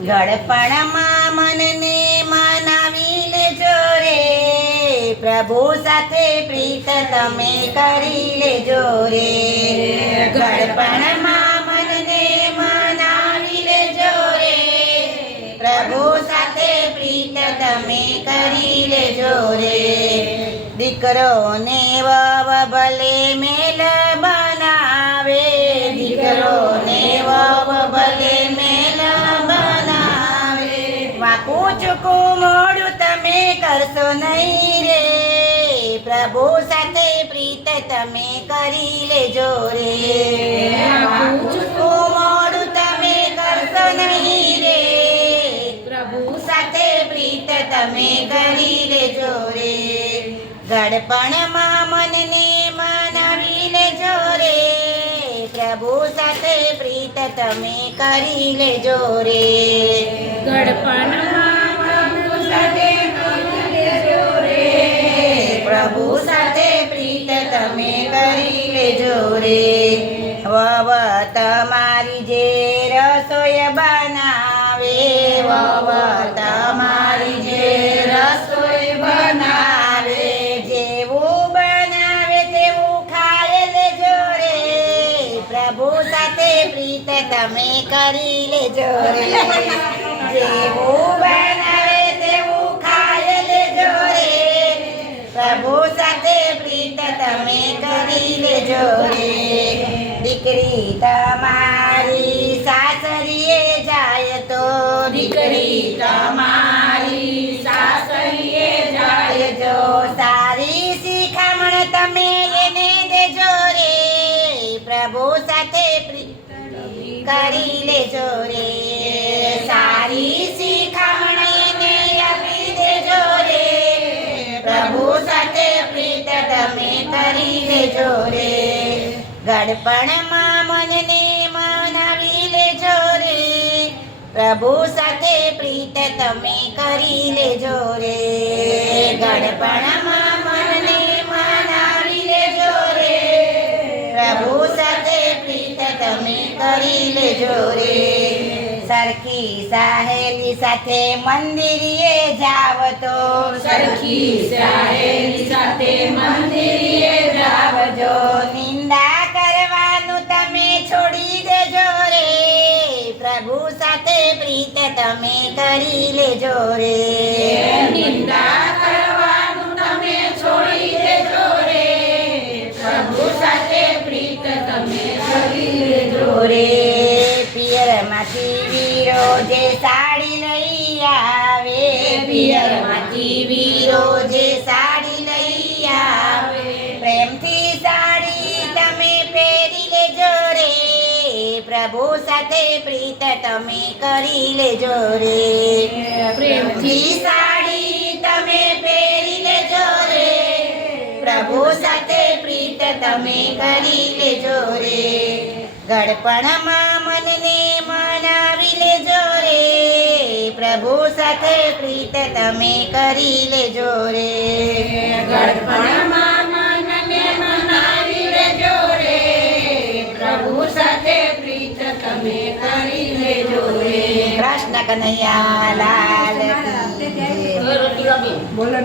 ગળપણમાં મનને મનાવી લેજો પ્રભુ સાથે પ્રીત તમે કરી લેજો રે. ગળપણમાં મનને મનાવી લેજો રે. પ્રભુ સાથે પ્રીત તમે કરી લેજો રે. દીકરો ને વવ ભલે મેલ વાકું મોડું તમે કરશો નહીં રે. પ્રભુ સાથે પ્રીત તમે કરી લેજો રે. વાકું મોડું તમે કરશો નહીં રે. પ્રભુ સાથે પ્રીત તમે કરી લેજો રે. ગડપણમાં મનને મનાવી લેજો રે. પ્રભુ સાથે પ્રીત તમે કરી લેજો રે. પ્રભુ સાથે પ્રીત તમે કરી લેજો રે. વવ તમારી જે રસોઈ બનાવે વવ તમારી જે રસોઈ બનાવે, જેવું બનાવે તેવું ખાઈ લેજો રે. પ્રભુ સાથે પ્રીત તમે કરી લેજો રે. જેવું રે દીકરી તમારી સાસરીએ જાય તો. દીકરી તમારી સાસરીએ જાય જો સારી શિખામણ તમે એને દેજો રે. પ્રભુ સાથે કરી લેજો રે. કરી લેજો રે ગડપણમાં મનને મનાવી લેજો રે પ્રભુ સાથે પ્રીત તમે કરી લેજો રે ગડપણમાં મનને મનાવી લેજો રે પ્રભુ સાથે પ્રીત તમે કરી લેજો રે સરખી સાહેલી સાથે મંદિરે જાવ તો. સરખી સાહેલી સાથે મંદિરે સાથે પ્રીત તમે કરી લેજો રે. નિંદા કરવાનું તમે છોડી દેજો રે. પ્રભુ સાથે પ્રીત તમે કરી લેજો રે. પિયરમાંથી વીરો જે સાડી લઈ આવે. પિયરમાંથી વીરો જે સાડી પ્રભુ સાથે પ્રીત તમે કરી લેજો રે. પ્રેમથી સાડી તમે પહેરી લેજો રે. પ્રભુ સાથે પ્રીત તમે કરી લેજો રે. ગડપણમાં મનને મનાવી લેજો રે. પ્રભુ સાથે પ્રીત તમે કરી લેજો રે. કૃષ્ણ કનૈયા લાલ બોલો